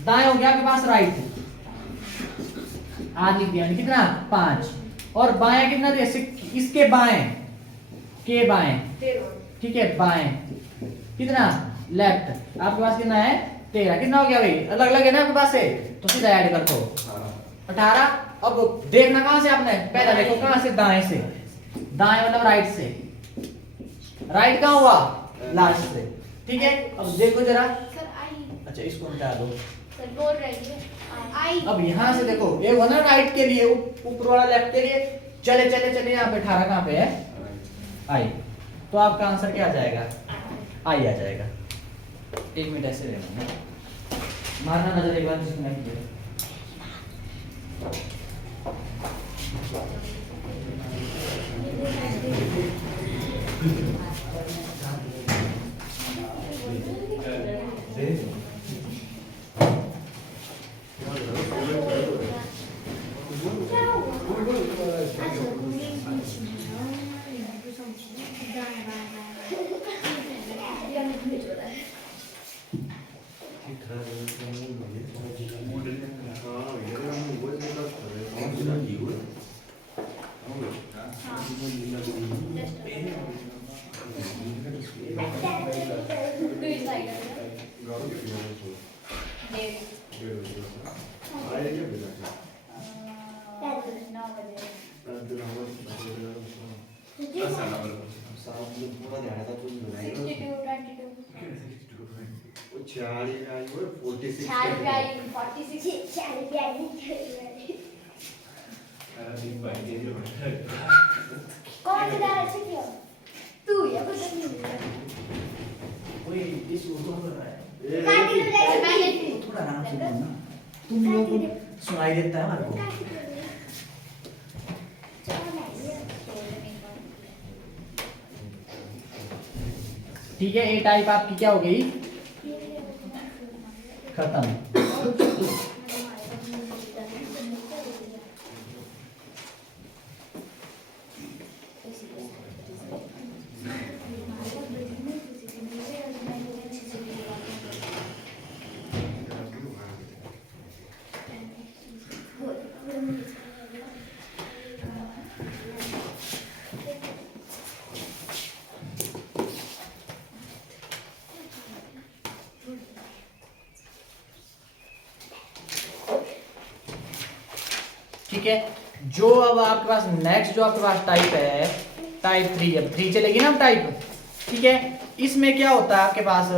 दाएं हो गया आपके पास राइट, आज लिख दिया कितना 5, और बाएं कितना दिया इसके बाएं के बाएं, ठीक है बाएं कितना लेफ्ट, आपके पास कितना है 13, कितना हो गया भाई, अलग अलग है ना आपके पास से, तो सीधा ऐड कर दो 18। अब देखना कहां से आपने, पहला देखो कहां से, दाएं से, दाएं मतलब राइट से, राइट कहां हुआ लास्ट से, ठीक है। अब देखो जरा, सर आई अच्छा इसको हटा दो। सर बोल रही है आई अब यहाँ से देखो ये हुआ ना राइट के लिए, ऊपर वाला लेफ्ट के लिए, चले चले चले यहाँ पे 18 कहाँ पे है आई, तो आपका आंसर क्या आ जाएगा आई आ जाएगा। 1 मिनट ऐसे रहना, मारना नजर एक बार डिस्कनेक्ट किया। कौन सा डाल सकते हो तू या कुछ नहीं कोई इस उर्दू कर रहा है, काटी तो जाए मैंने थोड़ा आराम से बोलना, तुम लोगों को सुनाई देता है हमारे को। ठीक है, ए टाइप आपकी क्या हो गई, खत्म। ठीक है, जो अब आपके पास नेक्स्ट जो आपके पास टाइप है, टाइप 3 है, 3 चलेगी ना टाइप, ठीक है। इसमें क्या होता है आपके पास,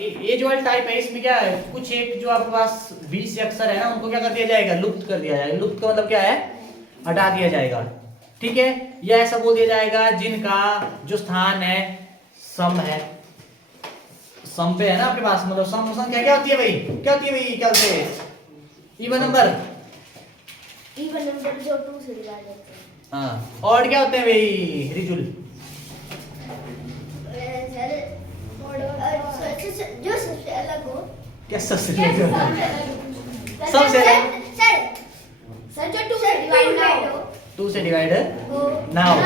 ये जो वाला टाइप है इसमें क्या है, कुछ एक जो आपके पास 20 अक्षर है ना, उनको क्या कर दिया जाएगा, लुप्त कर दिया जाएगा। लुप्त का मतलब क्या है, हटा दिया जाएगा, ठीक है। या ऐसा बोल दिया जाएगा जिनका जो स्थान है सम है, सम पे है ना आपके पास, मतलब सम संख्या क्या होती है भाई, क्या होती है भाई, क्या बोलते हैं, इवन नंबर जो 2 से डिवाइड होते हैं। हाँ, और क्या होते हैं भाई रिजुल, जो सबसे अलग हो, क्या सबसे सर सबसे सर जो 2 से डिवाइड ना हो, 2 से डिवाइड ना हो,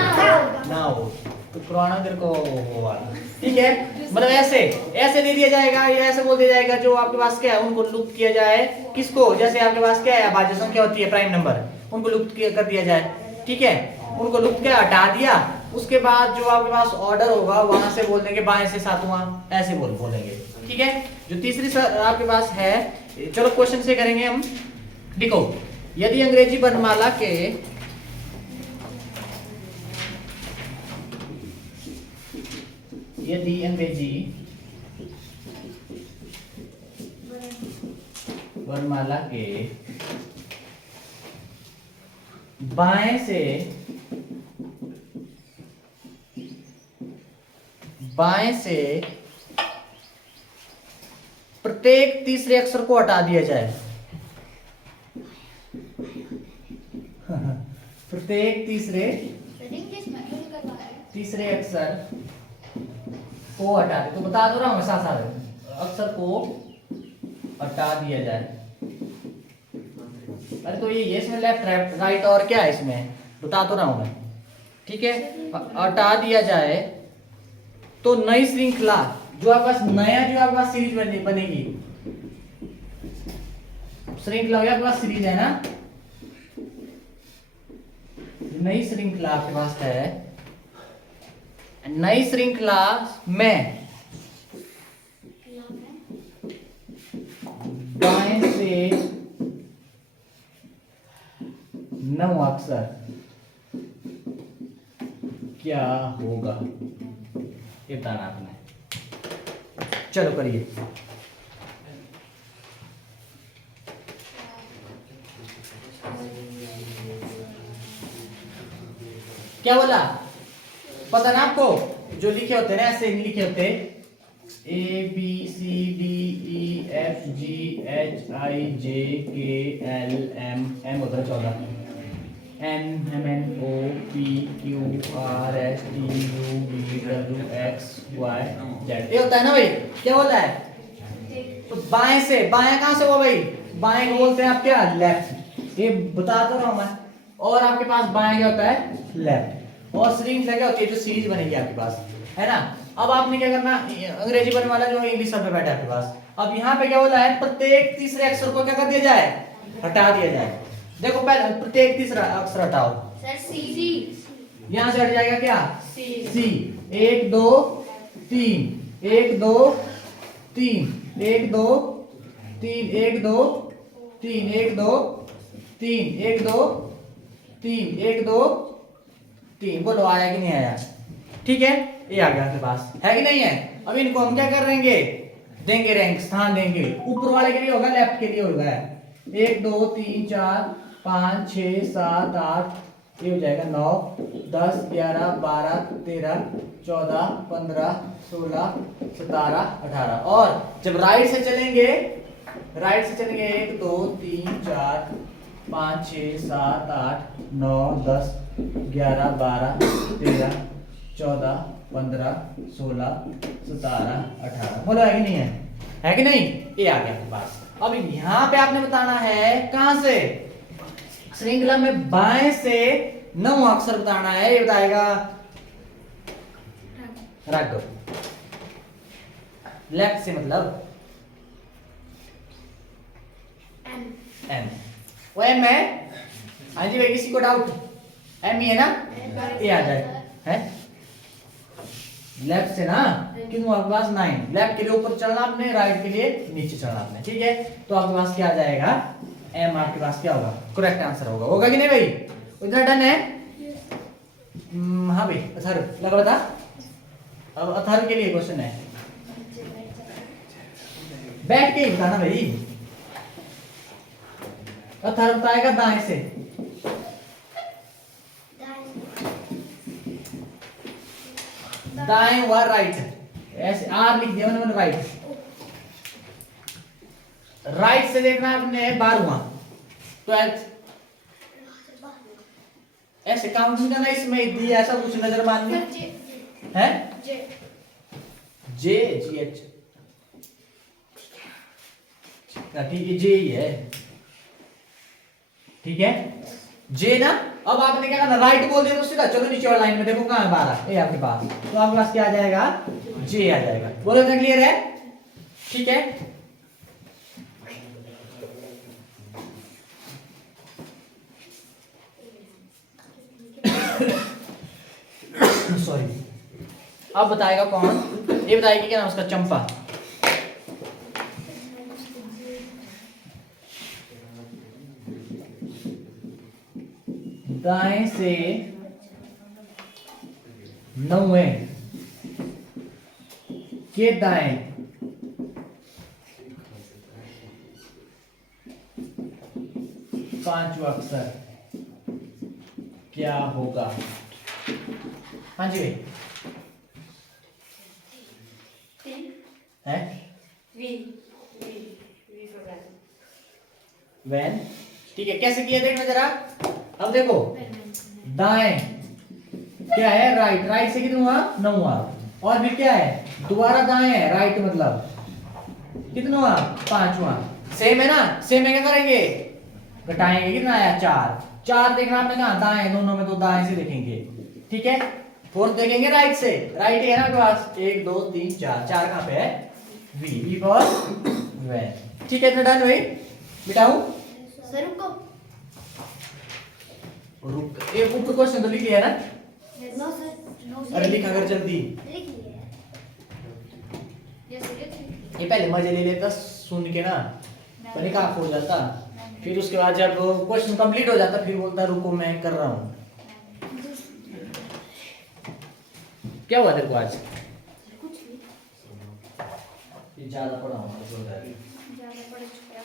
ना हो तो पुराना तेरे को वो वाला, ठीक है। मतलब ऐसे ऐसे दे दिया जाएगा, या ऐसे बोल दिया जाएगा जो आपके पास क्या है उनको लुप्त किया जाए, किसको, जैसे आपके पास क्या है भाज्य संख्या होती है प्राइम नंबर, उनको लुप्त कर दिया जाए, ठीक है। उनको लुप्त क्या हटा दिया, उसके बाद जो आपके पास ऑर्डर होगा वहां से बोल देंगे बाएं से सातवां, ऐसे बोलेंगे, ठीक है। जो तीसरी आपके पास है, चलो क्वेश्चन से करेंगे हम। देखो, यदि अंग्रेजी वर्णमाला के यदि अंग्रेजी वर्णमाला के बाएं से प्रत्येक तीसरे अक्षर को हटा दिया जाए। प्रत्येक तीसरे अक्षर को हटा दे, तो बता दो रहा हूं साथ साथ अक्षर को हटा दिया जाए। अरे तो ये इसमें लेफ्ट राइट और क्या है इसमें बता तो रहा हूं मैं, ठीक है। हटा दिया जाए तो नई श्रृंखला जो आपके पास नया जो आपके पास सीरीज बनेगी, श्रृंखला आपके पास सीरीज है ना, नई श्रृंखला आपके पास है। नई श्रृंखला में बाएं से 9 अक्षर क्या होगा ये बताना आपने। चलो करिए। क्या बोला पता ना आपको, जो लिखे होते हैं ना ऐसे लिखे होते ABCDEFGHIJKLM होता है 14, NMNOPQRSTUVWXYZ ये होता है ना भाई। क्या बोलता है? तो बाएं से, बाएं कहां से हुआ भाई? बाएं को बोलते हैं आप क्या? लेफ्ट। ये बता तो रहा हूं मैं। और आपके पास बाएं क्या होता है? लेफ्ट। और श्रृंखला क्या होती है? जो सीरीज बनेगी आपके पास, है ना। अब आपने क्या करना, अंग्रेजी बनने वाला जो इंग्लिश में बैठा है आपके पास। अब यहाँ पे क्या बोला है? प्रत्येक तीसरे अक्षर को क्या कर दिया जाए? हटा दिया जाए। देखो पहले प्रत्येक तीसरा अक्षर हटाओ। सर सी। यहाँ से हट जाएगा क्या? सी। 1 2 3 1 2 3 1 2 3 1 2 3 1 2 3 1 2 3 1 2 3। बोलो आया कि नहीं आया? ठीक है, ये आ गया आपके पास, है कि नहीं है? अब इनको हम क्या कर देंगे? देंगे रैंक, स्थान देंगे। ऊपर वाले के लिए होगा, लेफ्ट के लिए होगा 1 2 3 4 5 6 7 8, ये हो जाएगा 9 10 11 12 13 14 15 16 17 18। और जब राइट से चलेंगे 1 2 3 4 5 6 7 8 9 10 11 12 13 14 15 16 17 18। बोलो है कि नहीं है? है कि नहीं? ये आ गया आपके पास। अब यहाँ पे आपने बताना है कहां से? श्रृंखला में बाएं से 9 अक्षर बताना है। ये बताएगा राघव। लेफ्ट से मतलब एम। वो एम है? हाँ जी भाई, किसी को डाउट? एम ही है ना? ये आ जाए है लेफ्ट से ना, क्यों आपके पास 9। लेफ्ट के लिए ऊपर चलना आपने, राइट के लिए नीचे चलना आपने, ठीक है। तो आपके पास क्या आ जाएगा? एम आपके पास क्या होगा? करेक्ट आंसर होगा। होगा कि नहीं भाई? इतना डन है? हाँ भाई अथर्व लगा बता। अब अथर्व के लिए क्वेश्चन है, बैठ के ही बताना भाई। अथर्व बताएगा दाएं से। दाएं हुआ राइट, ऐसे आर लिख दिया मैंने राइट। राइट से देखना आपने 12वां, तो ऐसे काउंटिंग करना। इसमें दिया ऐसा कुछ नजर मारनी है। जे जी एच, ठीक है, जे ही है, ठीक है जे ना। अब आपने क्या करना? राइट बोल दिया तो सीधा चलो नीचे वाली लाइन में देखो कहां है 12, ये आपके पास। तो आपके पास क्या आ जाएगा? जे आ जाएगा। बोलो इतना क्लियर है? ठीक है। सॉरी। अब बताएगा कौन? ये बताएगी क्या नाम उसका? चंपा। दाएं से 9वें के दाएं पांचवा अक्षर क्या होगा? हाँ जी भाई है वैन। ठीक है, कैसे किया देखना जरा। अब देखो दाएं क्या है, राइट, राइट से कितना हुआ 9 हुआ, और भी क्या है दोबारा दाएं है, राइट मतलब कितना हुआ 5 हुआ। सेम है ना, सेम है, क्या करेंगे घटाएंगे, कितना आया 4। 4 देखना आपने कहा दाएं, दोनों में तो दाएं से देखेंगे। ठीक है, फोर्थ देखेंगे राइट से, राइट है ना आपके पास 1 2 3 4, 4 कहां पे है वी फॉर वैन। ठीक है, इतना डन हुई बिटाऊ। सर रुको। रुक, एक ऊपर क्वेश्चन तो लिख लिया ना? No sir, no sir. अरे लिखा कर जल्दी। लिख लिया। ये सर लिख ये पहले मजे ले लेता सुन के ना, पहले कहा हो जाता, फिर उसके बाद जब क्वेश्चन कंप्लीट हो जाता फिर बोलता रुको मैं कर रहा हूँ। क्या हुआ तेरे को आज? कुछ भी ये ज्यादा पढ़ा हूँ तो ज्यादा पढ़ चुका है।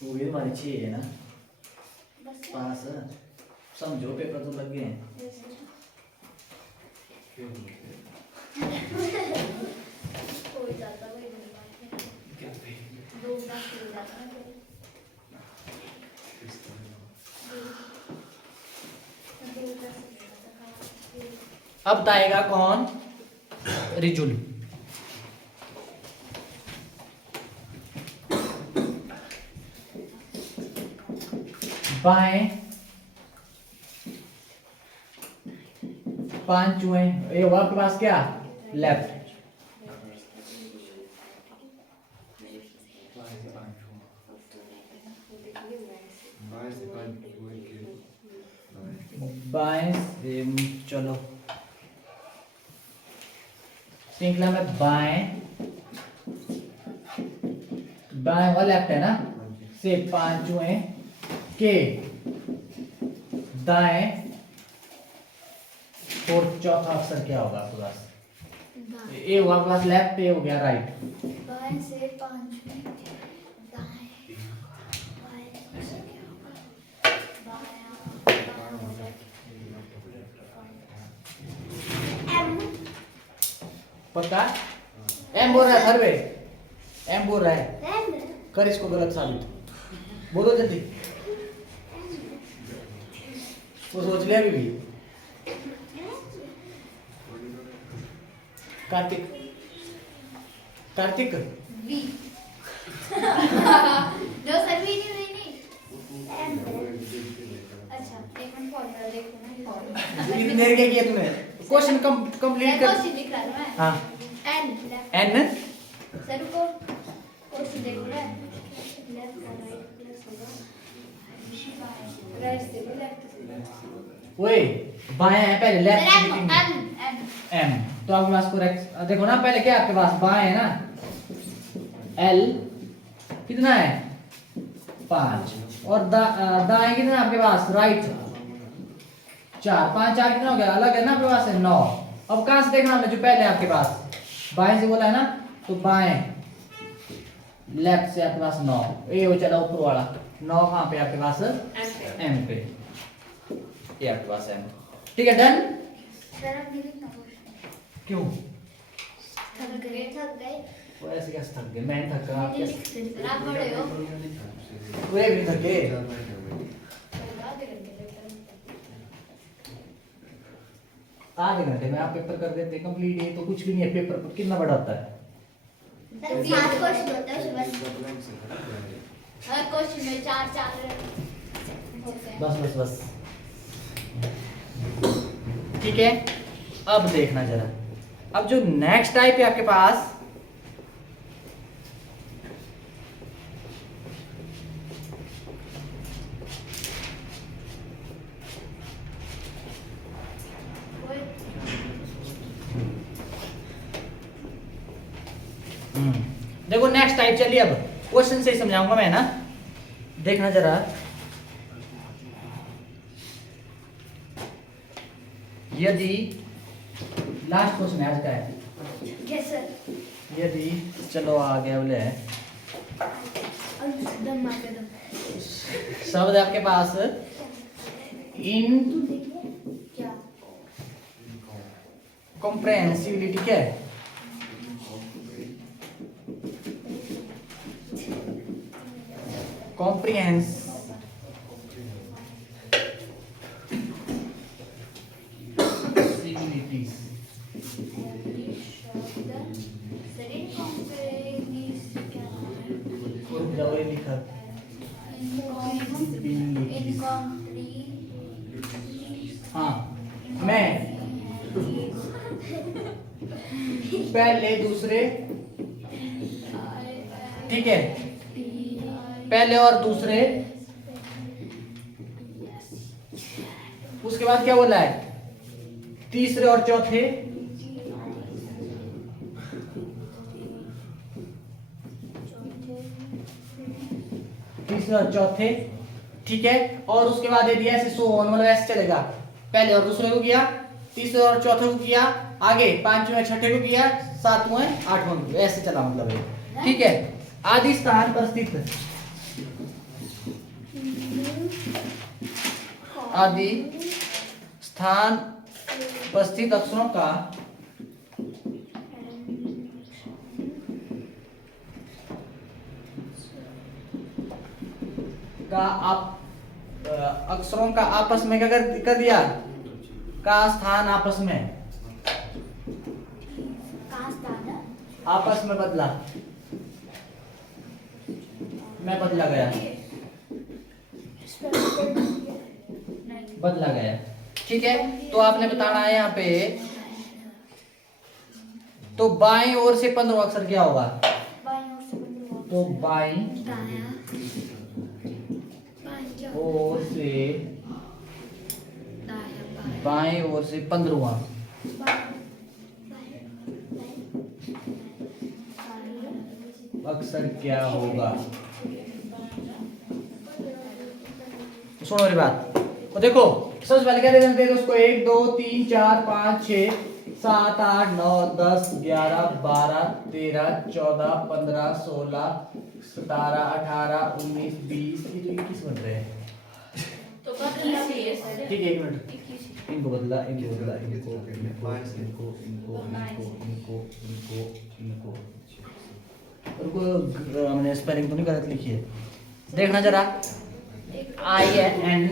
वो भी हमारी चाहिए है ना, बस पास है। समझो पेपर तो लग गए हैं। हो जाता है दो बार हो जाता है। अब बताएगा कौन? रिजुल। बाएं 5 हुए, ये हुआ आपके पास क्या लेफ्ट। बाएं से चलो श्रृंखला में बाएं बाएं वाला लेफ्ट है ना, से 5 हुए के दाएं और चौथा अक्षर क्या होगा आपके पास? ए हुआ आपके पास लेफ्ट, ए हो गया राइट। बाएं से 5 में दाएं बाएं से क्या होगा? एम पक्का? एम बोल रहा है हर वे, एम बोल रहा है, एम कर इसको गलत साबित, बोलो जल्दी। वो सोच लिया अभी भी। Kartik, Kartik V no sir V नहीं एम अच्छा एक मिनट फॉर्मूला देखो ना। ये मेरे क्या किया तूने? क्वेश्चन कंप्लीट कर। क्वेश्चन दिख रहा है ना। हाँ एन एन सर रुको क्वेश्चन देखो ना। लेफ्ट और राइट प्लस होगा राइट से लेफ्ट से। ओए बाएं है पहले left M M M M, तो आपके पास करेक्ट देखो ना, पहले क्या आपके पास बाएं है ना, एल कितना है 5, और दाएं कितना है आपके पास राइट 4, 5 4 कितना हो गया, अलग है ना आपके पास है 9। अब कहां से देखना हमने, जो पहले आपके पास बाएं से बोला है ना, तो बाएं लेफ्ट से आपके पास 9, ये हो चला ऊपर वाला 9 कहां पे आपके पास एम पे, ये आपके पास एम। ठीक है डन। सर अब नहीं लिखना क्वेश्चन क्यों? थक गए वो ऐसे कैसे थक गए? मैं थक रहा, आप कैसे? सर आप बड़े हो वे भी थके। आधे घंटे में आप पेपर कर देते कंप्लीट, ये तो कुछ भी नहीं है। पेपर कितना बड़ा होता है? सर 7 क्वेश्चन होता है बस। हर क्वेश्चन में 4 होते हैं। बस बस बस ठीक है। अब देखना जरा, अब जो नेक्स्ट टाइप है आपके पास, देखो नेक्स्ट टाइप चलिए। अब क्वेश्चन से ही समझाऊंगा मैं ना, देखना जरा। यदि लास्ट क्वेश्चन आज का है, यस सर। यदि चलो आ गया बोले दम मार के दम। शब्द आपके पास इन क्या? कॉम्प्रहेंसिबिलिटी क्या है? कॉम्प्रिहेंसिबिलिटी जवरी लिखा हाँ मैं पहले दूसरे, ठीक है, पहले और दूसरे, उसके बाद क्या बोला है? तीसरे और चौथे, तीसरे और चौथे, ठीक है। और उसके बाद ये दिया ऐसे सो ऑन, मतलब ऐसे चलेगा, पहले और दूसरे को किया, तीसरे और चौथे को किया, आगे पांचवें छठे को किया, सातवें आठवें को, ऐसे चला मतलब ये, ठीक है। आदि स्थान पर स्थित, आदि स्थान पर स्थित अक्षरों का आप अक्षरों का आपस में क्या कर दिया? का स्थान आपस में, आपस में बदला, में बदला गया, बदला गया, ठीक है। तो आपने बताना है यहाँ पे, तो बाईं ओर से 15वां अक्षर क्या होगा? तो बाईं ओर से, बाईं ओर से 15वां अक्षर क्या होगा? तो सुनो मेरी बात, तो देखो सबसे पहले क्या दे देते हैं उसको, 1 2 3 4 5 6 7 8 9 10 11 12 13 14 15 16 17 18 19 20, ये तो 21 बन रहे हैं। तो बदलना चाहिए सर। ठीक है, एक मिनट, इनको बदला, इनको बदला, इनको इनको इनको इनको इनको इनको इनको उनको हमने स्पेलिंग तो नहीं गलत लिखी है, देखना जरा। INCOMPREHEN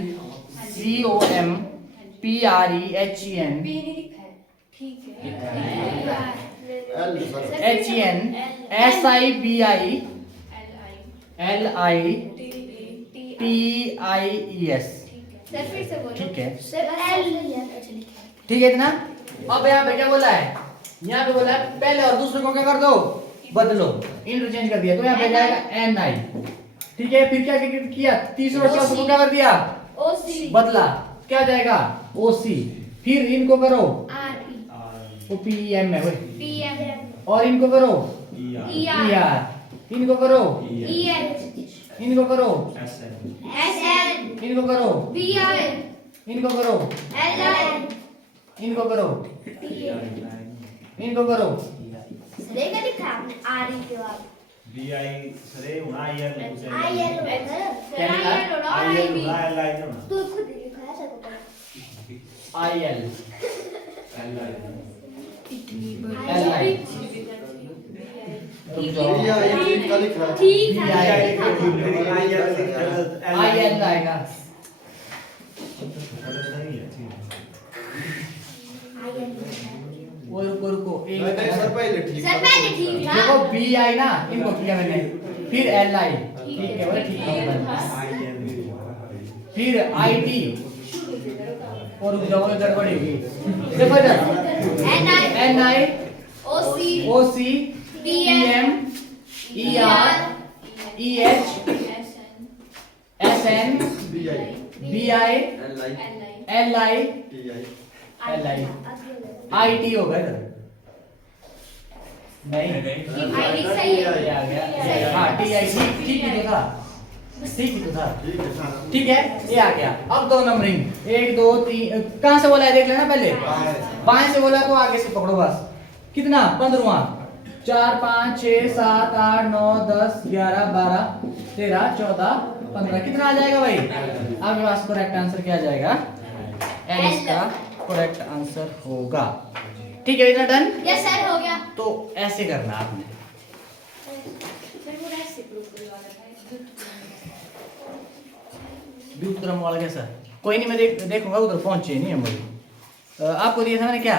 बी नहीं लिखा है, ठीक है। HEN SIBILITIES, सर फिर से बोलो। ठीक है, सर एल ठीक है इतना। अब यहाँ पे क्या बोला है? यहाँ पे बोला है पहले और दूसरे को क्या कर दो? बदलो, इंटरचेंज कर दिया, तो यहाँ पे जाएगा NI, ठीक है। फिर क्या किया? तीसरे और चौथे को क्या कर दिया? ओसी बदला, क्या जाएगा? OC। फिर इनको करो आरपी OPEM है, पीएम और इनको करो ईआर ER, इनको करो, ईएच इनको करो, एसएन इनको करो, बीआई इनको करो, एलआई इनको करो, इनको करो। देखा दिखा आपने आरई के बाद BI सरे होना IL आईएल क्या लिखा? IL ना तू खुद लिखा है सर को IL LI रुक जाओ, ये का लिख रहा है। ठीक है IL आएगा, वो रुको रुको, एक नहीं सर पहले ठीक सर पहले ठीक था देखो BI ना, इनको किया मैंने, फिर LI, ठीक है वो ठीक है, फिर IT, और रुक जाओ गड़बड़ी होगी, देखो इधर NI OC OC PM ER EH SN BI BI LI TI LI IT होगा इधर, नहीं आई सही है। ये आ गया। हाँ टी आई ठीक ही तो था, ठीक ही तो था। ठीक है सारा ठीक है, ये आ गया। अब दो नंबरिंग 1 2 3 कहाँ से बोला है देख लेना पहले। बाएं से बोला तो आगे से पकड़ो बस। कितना 15वां 4 5 6 7 8 9 10 11 12 13 14 15 कितना आ जाएगा भाई? आपके पास करेक्ट आंसर क्या आ जाएगा? एन इसका करेक्ट आंसर होगा। ठीक है, इतना डन। यस सर हो गया। तो ऐसे करना आपने। फिर वो ऐसे प्रूव करवाना था व्युत्क्रम वाला कैसा? कोई नहीं, मैं देखूंगा, उधर पहुंचे नहीं हम अभी। आपको दिया था मैंने क्या?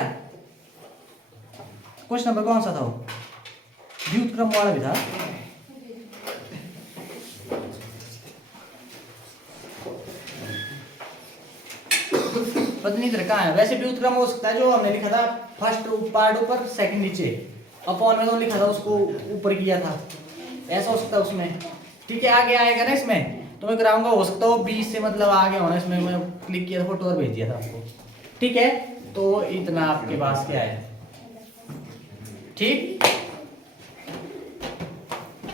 क्वेश्चन नंबर कौन सा था वो? व्युत्क्रम वाला भी था। पत्नी इधर कहाँ है? वैसे व्युत्क्रम हो सकता है जो हमने लिखा था फर्स्ट पार्ट ऊपर सेकंड नीचे, अपॉन में तो लिखा था उसको ऊपर किया था, ऐसा हो सकता है उसमें। ठीक है, आगे आएगा ना इसमें तो मैं कराऊंगा, हो सकता हो 20 से मतलब आगे होना, इसमें मैं क्लिक किया था, फोटो और भेज दिया था आपको। ठीक है, तो इतना आपके पास क्या है? ठीक,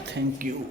थैंक यू।